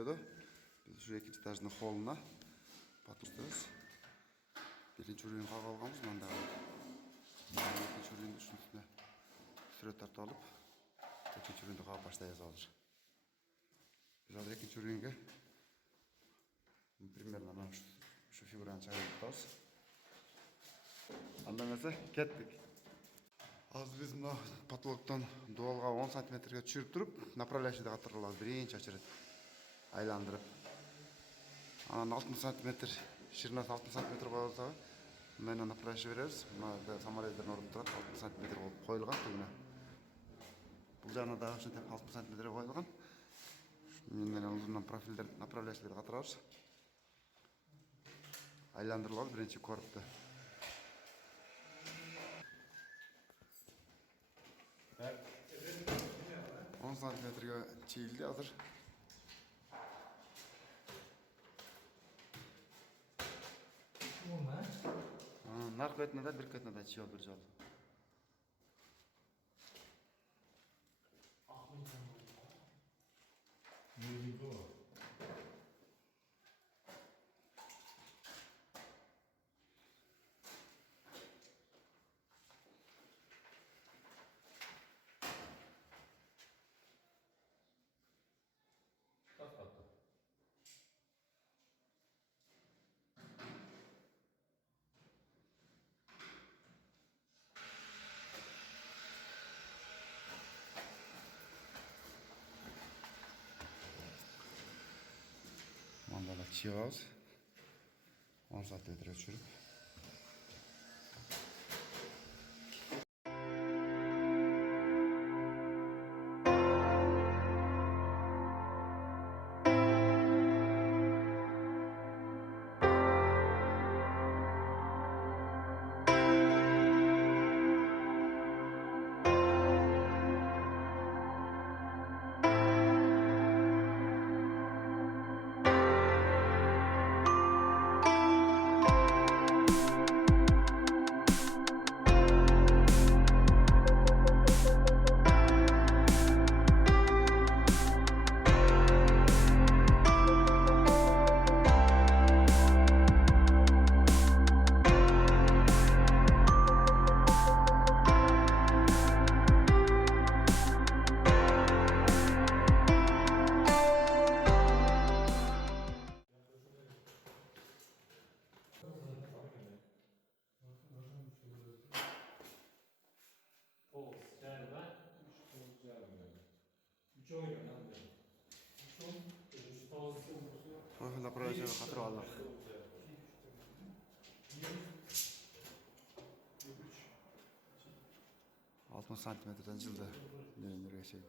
видеода біз уже экинчи этаждын холлуна патрустабыз. Биринчи уровень кага алганбыз мындай. Экинчи уровень ушунун үстүнө сүрөт тартып алып, экинчи уровеньди кага баштайбыз азыр. Biz azыр экинчи уровеньге примерно мына ушу фигураны чыгарып атабыз. Анда эмесе кеттик. Азыр биз мына потолоктон дуалга 10 сантиметрге түшүрүп туруп, направляющийди катырып биринчи очередь айландырып. Анан 60 сантиметр, ширинасы 60 сантиметр коебуз дагы. Мына направляющий беребиз. Мына саморездердин ордуп турат, 60 сантиметр болуп коюлган түгүнө. Бул жагына дагы ошентип 60 сантиметр коюлган. Менен узундан профилдер, направляющийлерди катырабыз. Айландырылат биринчи корпусты. 10 сантиметрге чийилди азыр. Наркы бетине да, бир бетине да чийип бир жолу. Мандала чийебиз. 10 сантиметрге түшүрүп. Профиль направляющийди катырып алдык. 60 сантиметрден жылды нерге чейин.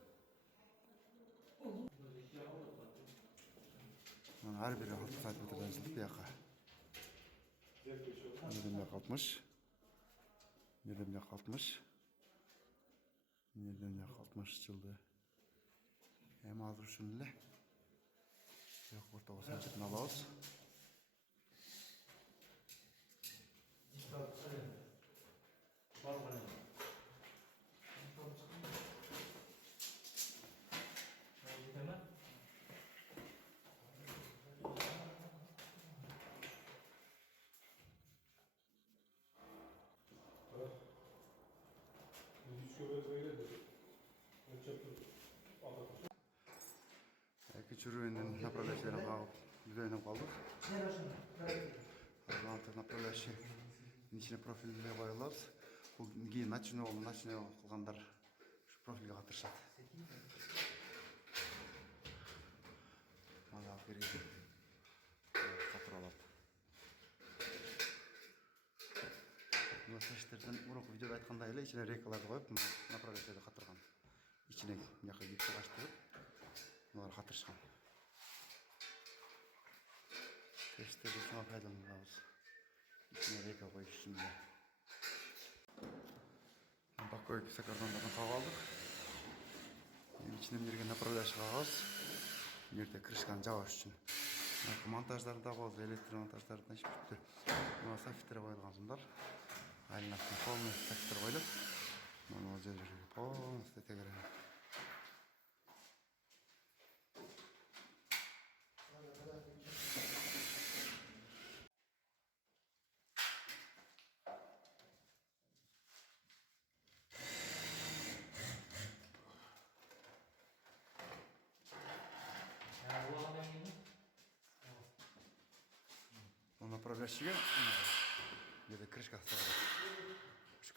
Мына ар бири 60 сантиметрден жылды бияка. Нерден 60. Нерден 60. Нерден 60 жылды. Эми азыр ушун эле. Yok, ortaga saçıtını alıyoruz. İkinci ürünün направляющийlerini kağıp düzenleyip kaldık. Azıcık направляющий içine profilleri koyuyoruz. Bu giyin начине kılganlar şu profilge katırışat. Mala biri katır alıp. Bu saçlardan uruk videoda aytkanday içine rekalardı koyup направляющийди katırgan. İçine yakı gipsi kaçtırıp bunları katırışkan. Testleri şuna faydalanıyoruz. İçine reka koyup şimdi. Bak koyup sakardanlarını kağıp aldık. İçine bir направляющий kağız. Nerede kırışkan cavaş için. Montajları da bozdu, elektrik montajlarından hiç bitti. Buna safitlere koyulgan zımlar. Aylinatın polunu safitlere koyulup. Bunu o жерге polunu tegere. направляющийге где-то крышка осталась.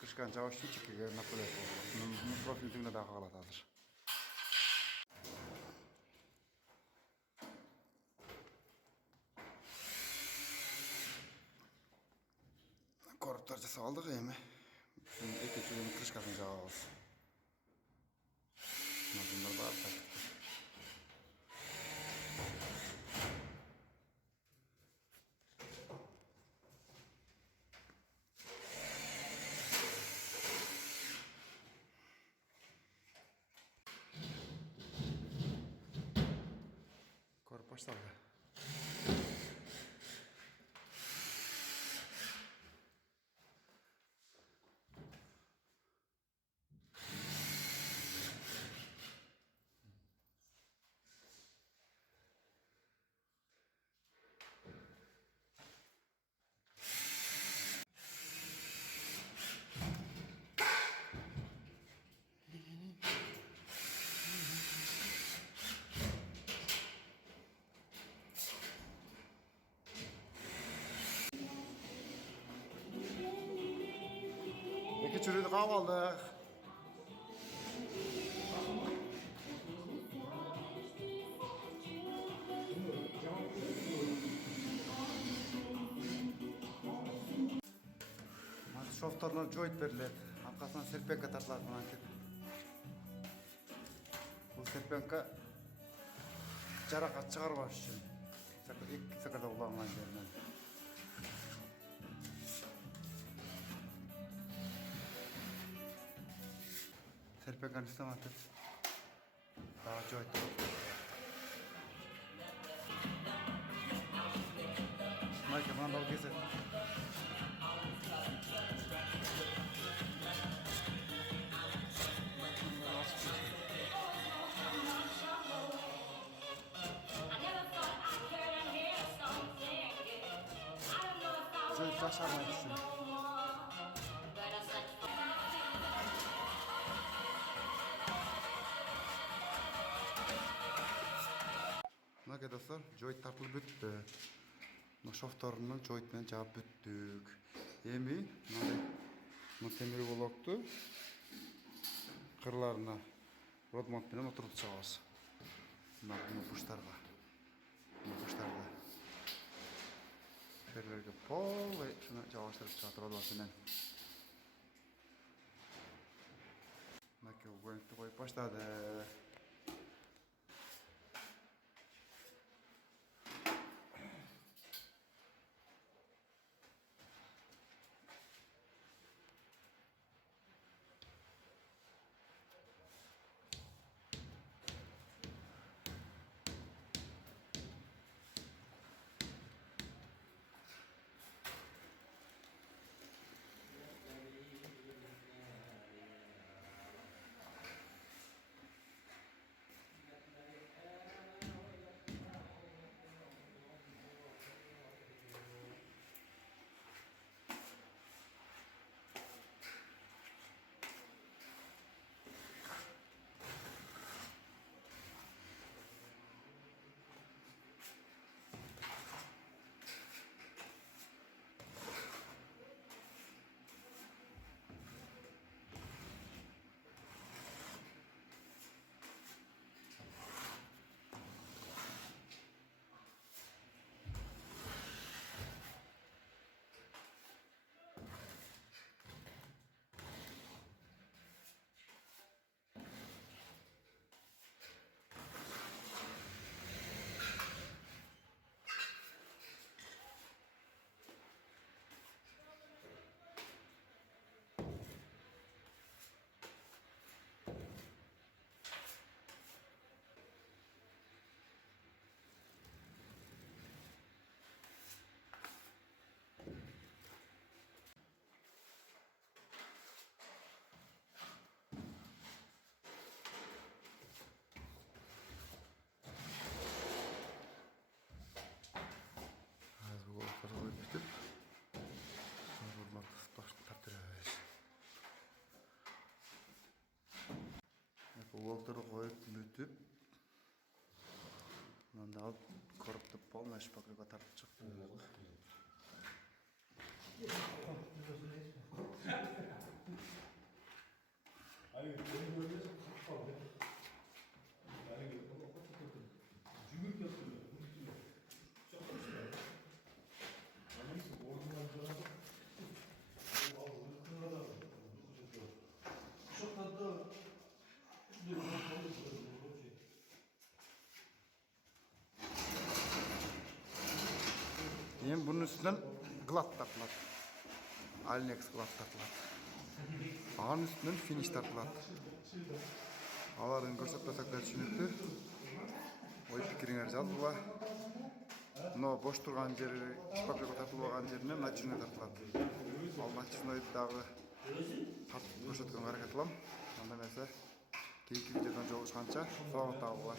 Крышканы жабыш үчүн чекеге направляющий болот. Профильдигине дагы калат азыр. Коруптар жасап алдык эми. Экинчи күнү крышкасын жабабыз. Bunlar var takipte. Korup başladı. İki çürüdü kavaldık. Şoftorlar joyt verildi. Arkasından serpenka tartılar falan ki. Bu serpenka jarakat çıkarbaş üçün. İlk seferdə kullanılan yerler. Serpenkanı istemedik. Daha joyt. Michael, bana dalga geçer. Joyt yaşamayı düşünüyorum. Mına dostlar, joyt tartılıp bütті. Şoftorunun joytmen jabıp büttük. Emi, bu temir bloktu kırlarına rodmontmen oturup çıkabız. Bu puştarga. Şerlerge pol ve şunu javaştırıp çıkartır rodmontmen. Naki o goyuntu koyup başladı. Koyup bitip buradan tarttırıyoruz. Voltları koyup bitip bundan da alıp korup da polna şpaklığa tartıp çıktı. Endi bunun üstünden glat tartıladi. Alnex glat tartıladi. Anın üstünden finish tartıladi. Аларын көрсөтпөсөк да түшүнүктүү. Ой пикириңер жазгыла. Мына бош турган жери, шпаклёга тартылбаган жерине начинный тартылат. Ал начинныйды дагы тартып көрсөткөнгө аракет кылам. Анда эмесе кийинки видеодон жолугушканча саламатта калгыла.